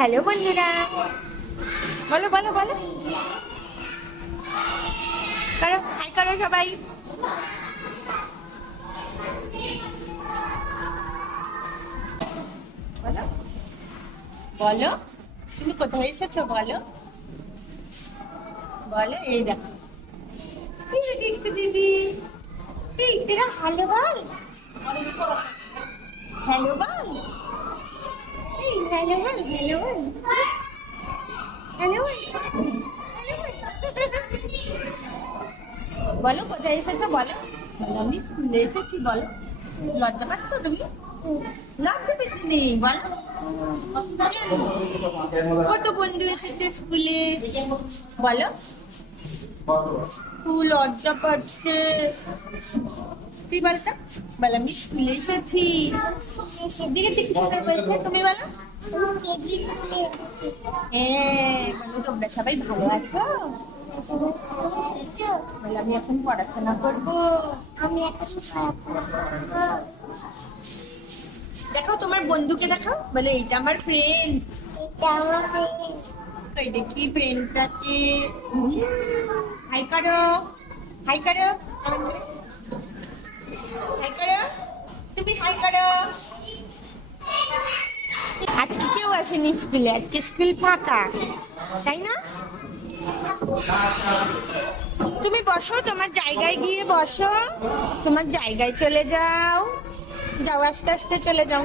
Hello বন্ধুরা, বলো বলো বলো, করো হাই করো সবাই। বলো বলো, তুমি কোথায় এসেছো বলো বলো। এই দেখো, এই দেখো দিদি, এই তেরা হ্যালো বল, হ্যালো বল, এই হ্যালো বল, হ্যালো বল, হ্যালো বল, বলো কোথায় এসেছো বলো। বলো আমি স্কুলে এসেছি বলো। লজ্জা পাচ্ছ তুমি? লজ্জা পেতে নেই বলো। কত বন্ধু এসেছে স্কুলে বলো। খুব লজ্জা পাচ্ছে, তুই বলতো বল আমি স্কুলে এসেছি। দিকে দিকে বলছে, তুমি বলো। হ্যাঁ বলো, তোমরা সবাই ভালো আছো? বলে আমি এখন পড়াশোনা করবো। দেখাও তোমার বন্ধুকে, দেখাও, বলে এইটা আমার ফ্রেন্ড। এই দেখি ফ্রেন্ডটাকে, হাই করো, হাই করো, হাই করো, তুমি হাই করো। আজকে কেউ আসেনি স্কুলে, আজকে স্কুল ফাঁকা, তাই না? তুমি বসো, তোমার জায়গায় গিয়ে বসো, তোমার জায়গায় চলে যাও, যাও আস্তে আস্তে চলে যাও।